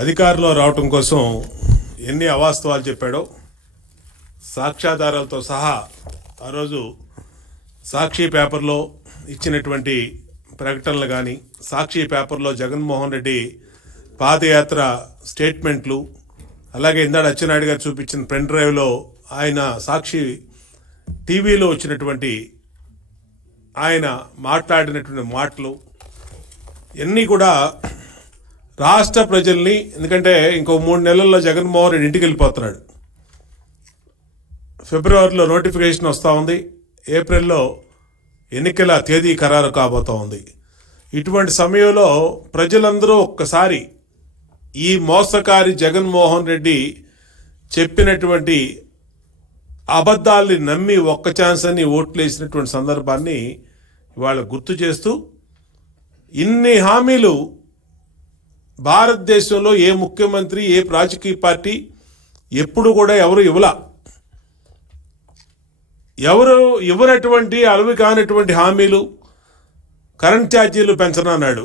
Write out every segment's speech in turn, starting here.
అధికారంలో రావటం కోసం ఎన్ని అవాస్తవాలు చెప్పాడో సాక్ష్యాధారాలతో సహా ఆ రోజు సాక్షి పేపర్లో ఇచ్చినటువంటి ప్రకటనలు కానీ, సాక్షి పేపర్లో జగన్మోహన్ రెడ్డి పాదయాత్ర స్టేట్మెంట్లు, అలాగే ఇందాడ అచ్చెన్నాయుడు గారు చూపించిన పెన్ డ్రైవ్లో ఆయన సాక్షి టీవీలో వచ్చినటువంటి ఆయన మాట్లాడినటువంటి మాటలు ఇవన్నీ కూడా రాష్ట్ర ప్రజల్ని, ఎందుకంటే ఇంకో 3 నెలల్లో జగన్మోహన్ రెడ్డి ఇంటికి వెళ్ళిపోతున్నాడు. ఫిబ్రవరిలో నోటిఫికేషన్ వస్తూ ఉంది, ఏప్రిల్లో ఎన్నికల తేదీ ఖరారు కాబోతూ ఉంది. ఇటువంటి సమయంలో ప్రజలందరూ ఒక్కసారి ఈ మోసకారి జగన్మోహన్ రెడ్డి చెప్పినటువంటి అబద్ధాల్ని నమ్మి ఒక్క ఛాన్స్ అని ఓట్లు వేసినటువంటి సందర్భాన్ని ఇవాళ గుర్తు చేస్తూ, ఇన్ని హామీలు భారతదేశంలో ఏ ముఖ్యమంత్రి, ఏ రాజకీయ పార్టీ ఎప్పుడు కూడా ఎవరు ఇవ్వనటువంటి అలవి కానటువంటి హామీలు. కరెంట్ ఛార్జీలు పెంచనన్నాడు,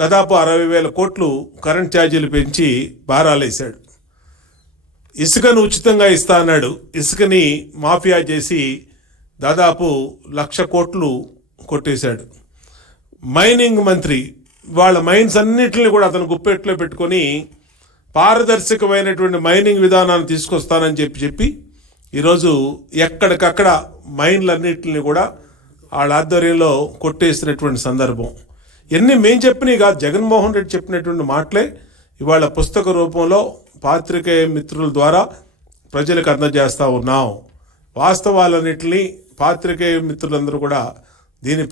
దాదాపు 60,000 కోట్లు కరెంట్ ఛార్జీలు పెంచి భారాలేశాడు. ఇసుకను ఉచితంగా ఇస్తా అన్నాడు, ఇసుకని మాఫియా చేసి దాదాపు 1,00,000 కోట్లు కొట్టేశాడు. మైనింగ్ మంత్రి వాళ్ళ మైన్స్ అన్నింటినీ కూడా అతను గుప్పెట్లో పెట్టుకొని పారదర్శకమైనటువంటి మైనింగ్ విధానాన్ని తీసుకొస్తానని చెప్పి ఈరోజు ఎక్కడికక్కడ మైన్లన్నింటినీ కూడా వాళ్ళ ఆధ్వర్యంలో కొట్టేసినటువంటి సందర్భం. ఎన్ని మేం చెప్పినవి కాదు, జగన్మోహన్ రెడ్డి చెప్పినటువంటి మాటలే ఇవాళ పుస్తక రూపంలో పాత్రికేయ మిత్రుల ద్వారా ప్రజలకు అందజేస్తూ ఉన్నాం. వాస్తవాలన్నింటినీ పాత్రికేయ మిత్రులందరూ కూడా దీన్ని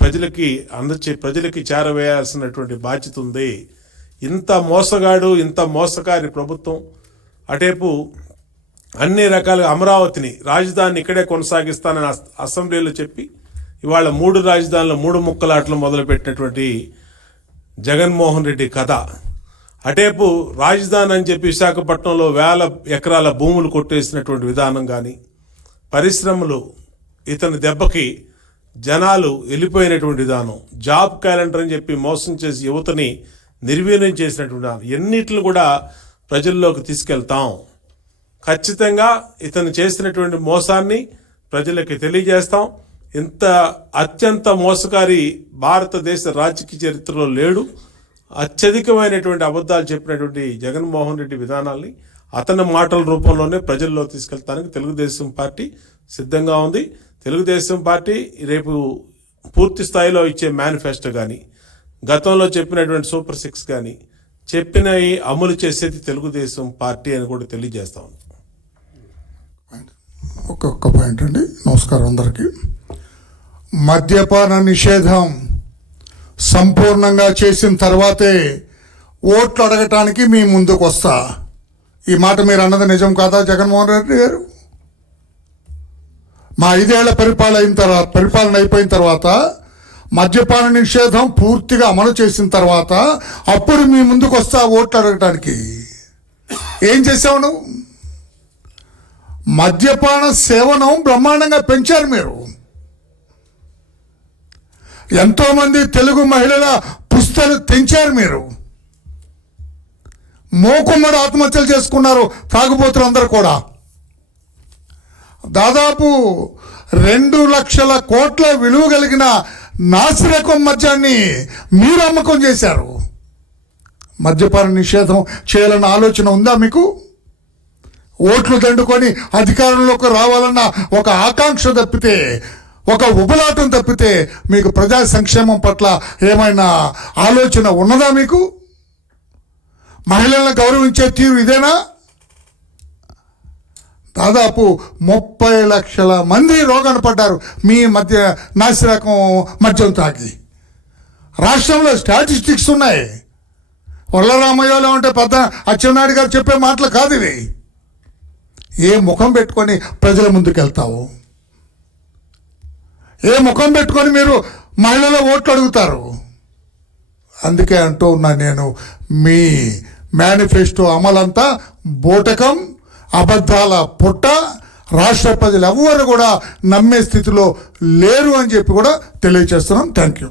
ప్రజలకి చేరవేయాల్సినటువంటి బాధ్యత ఉంది. ఇంత మోసగాడు, ఇంత మోసకారి ప్రభుత్వం అటేపు అన్ని రకాలుగా అమరావతిని రాజధానిని ఇక్కడే కొనసాగిస్తానని అసెంబ్లీలో చెప్పి ఇవాళ 3 రాజధానుల 3 ముక్కలాటలు మొదలుపెట్టినటువంటి జగన్మోహన్ రెడ్డి కథ, అటేపు రాజధాని అని చెప్పి విశాఖపట్నంలో 1000 ఎకరాల భూములు కొట్టేసినటువంటి విధానం కానీ, పరిశ్రమలు ఇతని దెబ్బకి జనాలు వెళ్ళిపోయినటువంటి విధానం, జాబ్ క్యాలెండర్ అని చెప్పి మోసం చేసి యువతని నిర్వీర్యం చేసినటువంటి విధానం, ఎన్నిటిని కూడా ప్రజల్లోకి తీసుకెళ్తాం. ఖచ్చితంగా ఇతను చేసినటువంటి మోసాన్ని ప్రజలకి తెలియజేస్తాం. ఇంత అత్యంత మోసకారి భారతదేశ రాజకీయ చరిత్రలో లేడు. అత్యధికమైనటువంటి అబద్ధాలు చెప్పినటువంటి జగన్మోహన్ రెడ్డి విధానాల్ని అతని మాటల రూపంలోనే ప్రజల్లో తీసుకెళ్తానికి తెలుగుదేశం పార్టీ సిద్ధంగా ఉంది. తెలుగుదేశం పార్టీ రేపు పూర్తి స్థాయిలో ఇచ్చే మేనిఫెస్టో కానీ, గతంలో చెప్పినటువంటి సూపర్ 6 కానీ చెప్పినవి అమలు చేసేది తెలుగుదేశం పార్టీ అని కూడా తెలియజేస్తా ఉంది. ఒక్క పాయింట్ అండి. నమస్కారం అందరికీ. మద్యపాన నిషేధం సంపూర్ణంగా చేసిన తర్వాతే ఓట్లు అడగటానికి మీ ముందుకు వస్తా. ఈ మాట మీరు అన్నది నిజం కాదా జగన్మోహన్ రెడ్డి గారు? మా 5 ఏళ్ల పరిపాలన అయిపోయిన తర్వాత మద్యపాన నిషేధం పూర్తిగా అమలు చేసిన తర్వాత అప్పుడు మీ ముందుకు వస్తా ఓట్లు అడగటానికి. ఏం చేసావు నువ్వు? మద్యపాన సేవనం బ్రహ్మాండంగా పెంచారు మీరు. ఎంతోమంది తెలుగు మహిళల పుస్తలు తెంచారు మీరు. మోకుమ్మడి ఆత్మహత్యలు చేసుకున్నారు తాగుబోతులు అందరూ కూడా. దాదాపు 2 లక్షల కోట్ల విలువ కలిగిన నాసిరకం మద్యాన్ని మీరు అమ్మకం చేశారు. మద్యపాన నిషేధం చేయాలన్న ఆలోచన ఉందా మీకు? ఓట్లు దండుకొని అధికారంలోకి రావాలన్న ఒక ఆకాంక్ష తప్పితే, ఒక ఉబలాటం తప్పితే మీకు ప్రజా సంక్షేమం పట్ల ఏమైనా ఆలోచన ఉన్నదా మీకు? మహిళలను గౌరవించే తీరు ఇదేనా? దాదాపు 30 లక్షల మంది రోగాన పడ్డారు మీ నాసిరకం మద్యం తాగి. రాష్ట్రంలో స్టాటిస్టిక్స్ ఉన్నాయి. వరలరామయ్యలో ఉంటే పెద్ద అచ్చెన్నాయుడు గారు చెప్పే మాటలు కాదు ఇవి. ఏ ముఖం పెట్టుకొని ప్రజల ముందుకు వెళ్తావు? ఏ ముఖం పెట్టుకొని మీరు మహిళల ఓట్లు అడుగుతారు? అందుకే అంటూ ఉన్నా నేను, మీ మేనిఫెస్టో అమలంతా బూటకం, అబద్ధాల పుట్ట. రాష్ట్ర ప్రజలు ఎవ్వరు కూడా నమ్మే స్థితిలో లేరు అని చెప్పి కూడా తెలియజేస్తున్నాం. Thank you.